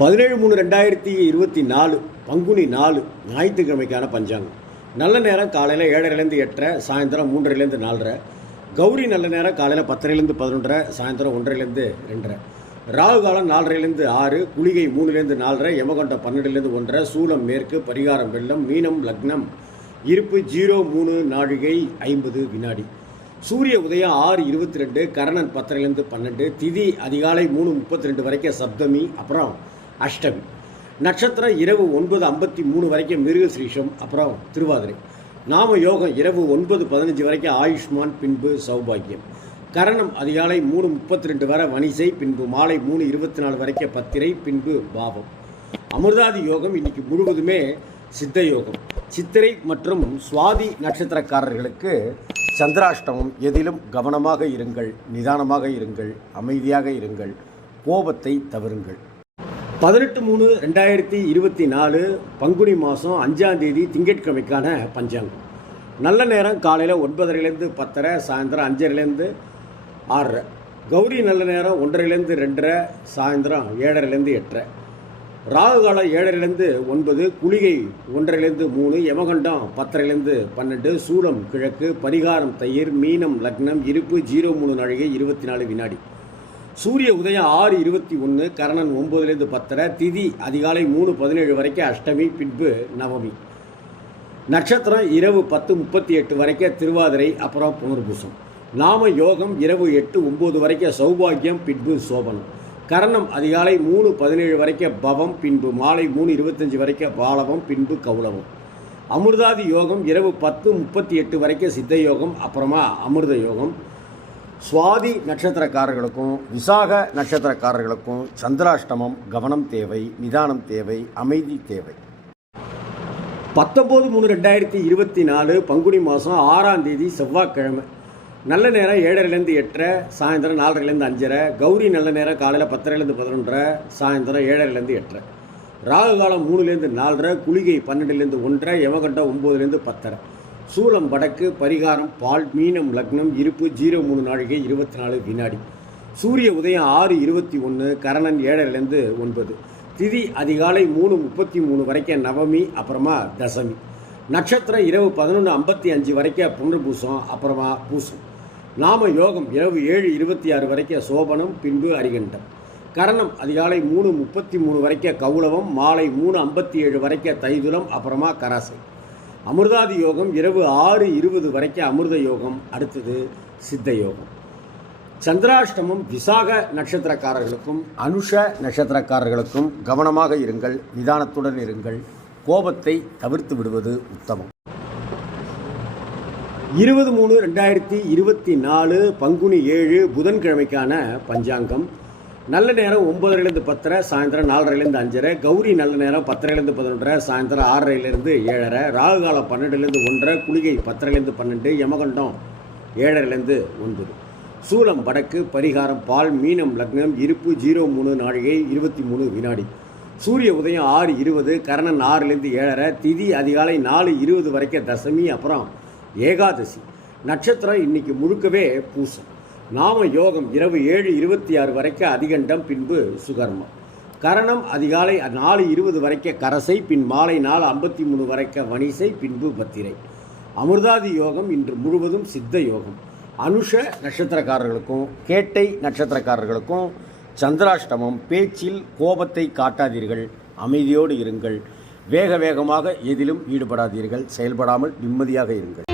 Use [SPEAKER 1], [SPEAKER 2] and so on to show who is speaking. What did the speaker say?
[SPEAKER 1] பதினேழு மூணு ரெண்டாயிரத்தி இருபத்தி நாலு பங்குனி நாலு ஞாயிற்றுக்கிழமைக்கான பஞ்சாங்கம். நல்ல நேரம் காலையில் ஏழரைலேருந்து எட்டரை சாயந்தரம் மூன்றரைலேருந்து நாலரை. கௌரி நல்ல நேரம் காலையில் பத்தரைலேருந்து பதினொன்றரை சாயந்தரம் ஒன்றரைலேருந்து ரெண்டரை. ராகு காலம் நாலரைலேருந்து ஆறு குளிகை மூணுலேருந்து நாலரை யமகண்டம் பன்னெண்டுலேருந்து ஒன்றரை சூலம் மேற்கு பரிகாரம் வெள்ளம் மீனம் லக்னம் இருப்பு ஜீரோ மூணு நாழிகை ஐம்பது வினாடி. சூரிய உதயம் ஆறு இருபத்தி ரெண்டு கரணன் பத்தரைலேருந்து பன்னெண்டு திதி அதிகாலை மூணு முப்பத்தி ரெண்டு வரைக்கும் சப்தமி அப்புறம் அஷ்டமி. நட்சத்திரம் இரவு ஒன்பது ஐம்பத்தி மூணு வரைக்கும் மிருகசிரீஷம் அப்புறம் திருவாதிரை. நாம யோகம் இரவு ஒன்பது பதினஞ்சு வரைக்கும் ஆயுஷ்மான் பின்பு சௌபாகியம். கரணம் அதிகாலை மூணு முப்பத்தி ரெண்டு வரை வணிசை பின்பு மாலை மூணு இருபத்தி நாலு வரைக்கும் பத்திரை பின்பு பாவம். அமிர்தாதி யோகம் இன்னைக்கு முழுவதுமே சித்த யோகம். சித்திரை மற்றும் சுவாதி நட்சத்திரக்காரர்களுக்கு சந்திராஷ்டமம் எதிலும் கவனமாக இருங்கள் நிதானமாக இருங்கள் அமைதியாக இருங்கள் கோபத்தை தவறுங்கள். பதினெட்டு மூணு ரெண்டாயிரத்தி இருபத்தி நாலு பங்குனி மாதம் அஞ்சாம் தேதி திங்கட்கிழமைக்கான பஞ்சாங்கம். நல்ல நேரம் காலையில் ஒன்பதரைலேருந்து பத்தரை சாயந்தரம் அஞ்சரைலேருந்து ஆறரை. கௌரி நல்ல நேரம் ஒன்றரைலேருந்து ரெண்டரை சாயந்தரம் ஏழரைலேருந்து எட்டரை. ராகு காலம் ஏழரைலேருந்து ஒன்பது குளிகை ஒன்றரைலேருந்து மூணு யமகண்டம் பத்தரைலேருந்து பன்னெண்டு சூலம் கிழக்கு பரிகாரம் தயிர் மீனம் லக்னம் இருப்பு ஜீரோ மூணு நாழிகை இருபத்தி நாலு வினாடி. சூரிய உதயம் ஆறு இருபத்தி ஒன்று கரணன் ஒம்பதுலேருந்து பத்தரை திதி அதிகாலை மூணு பதினேழு வரைக்கும் அஷ்டமி பின்பு நவமி. நட்சத்திரம் இரவு பத்து முப்பத்தி எட்டு வரைக்கும் திருவாதிரை அப்புறம் புனர்பூசம். நாம யோகம் இரவு எட்டு ஒம்பது வரைக்கும் சௌபாகியம் பின்பு சோபனம். கரணம் அதிகாலை மூணு பதினேழு வரைக்கும் பவம் பின்பு மாலை மூணு இருபத்தஞ்சி வரைக்கும் பாலவம் பின்பு கௌலவம். அமிர்தாதி யோகம் இரவு பத்து முப்பத்தி எட்டு வரைக்கும் சித்த யோகம் அப்புறமா அமிர்த யோகம். சுவாதி நட்சத்திரக்காரர்களுக்கும் விசாக நட்சத்திரக்காரர்களுக்கும் சந்திராஷ்டமம் கவனம் தேவை நிதானம் தேவை அமைதி தேவை. பத்தொம்போது மூணு ரெண்டாயிரத்தி இருபத்தி நாலு பங்குனி மாதம் ஆறாம் தேதி செவ்வாய்க்கிழமை. நல்ல நேரம் ஏழரைலேருந்து எட்டரை சாயந்தரம் நாலரைலேருந்து அஞ்சரை கௌரி நல்ல நேரம் காலையில் பத்தரைலேருந்து பதினொன்றரை சாயந்தரம் ஏழரைலேருந்து எட்டரை. ராகு காலம் மூணுலேருந்து நாலரை குளிகை பன்னெண்டுலேருந்து ஒன்றரை யமகண்டம் ஒம்போதுலேருந்து பத்தரை. சூலம் வடக்கு பரிகாரம் பால் மீனம் லக்னம் இருப்பு ஜீரோ மூணு நாழிகை இருபத்தி நாலு வினாடி. சூரிய உதயம் ஆறு இருபத்தி ஒன்று கரணன் ஏழரைலேருந்து ஒன்பது. திதி அதிகாலை மூணு முப்பத்தி மூணு வரைக்கும் நவமி அப்புறமா தசமி. நட்சத்திரம் இரவு பதினொன்று ஐம்பத்தி அஞ்சு வரைக்கும் புனர்பூசம் அப்புறமா பூசம். நாம யோகம் இரவு ஏழு இருபத்தி ஆறு வரைக்கும் சோபனம் பின்பு அரிகண்டம். கரணம் அதிகாலை மூணு முப்பத்தி மூணு வரைக்கும் கௌளவம் மாலை மூணு ஐம்பத்தி ஏழு வரைக்கும் தைதுலம் அப்புறமா கராசை. அமிர்தாதி யோகம் இரவு ஆறு இருபது வரைக்கும் அமிர்த யோகம் அடுத்தது சித்த யோகம். சந்திராஷ்டமம் விசாக நட்சத்திரக்காரர்களுக்கும் அனுஷ நட்சத்திரக்காரர்களுக்கும் கவனமாக இருங்கள் நிதானத்துடன் இருங்கள். கோபத்தை தவிர்த்து விடுவது உத்தமம். இருபது மூணு ரெண்டாயிரத்தி இருபத்தி நாலு பங்குனி ஏழு புதன்கிழமைக்கான பஞ்சாங்கம். நல்ல நேரம் ஒன்பதரைலேருந்து பத்தரை சாயந்தரம் நாலரைலேருந்து அஞ்சரை கௌரி நல்ல நேரம் பத்தரைலேருந்து பதினொன்றரை சாயந்தரம் ஆறரைலேருந்து ஏழரை ராகு காலம் பன்னெண்டுலேருந்து ஒன்றரை குளிகை பத்தரைலேருந்து பன்னெண்டு யமகண்டம் ஏழரைலேருந்து ஒன்பது. சூலம் வடக்கு பரிகாரம் பால் மீனம் லக்னம் இருப்பு ஜீரோ மூணு நாழிகை இருபத்தி மூணு வினாடி. சூரிய உதயம் ஆறு இருபது கரணன் ஆறுலேருந்து ஏழரை திதி அதிகாலை நாலு இருபது வரைக்கும் தசமி அப்புறம் ஏகாதசி. நட்சத்திரம் இன்னைக்கு முழுக்கவே பூசம். நாம யோகம் இரவு ஏழு இருபத்தி ஆறு வரைக்கும் அதிகண்டம் பின்பு சுகர்மம். கரணம் அதிகாலை நாலு இருபது வரைக்கும் கரசை பின் மாலை நாலு ஐம்பத்தி மூணு வரைக்கும் வணிசை பின்பு பத்திரை. அமிர்தாதி யோகம் இன்று முழுவதும் சித்த யோகம். அனுஷ நட்சத்திரக்காரர்களுக்கும் கேட்டை நட்சத்திரக்காரர்களுக்கும் சந்திராஷ்டமம் பேச்சில் கோபத்தை காட்டாதீர்கள் அமைதியோடு இருங்கள். வேக வேகமாக எதிலும் ஈடுபடாதீர்கள் செயல்படாமல் நிம்மதியாக இருங்கள்.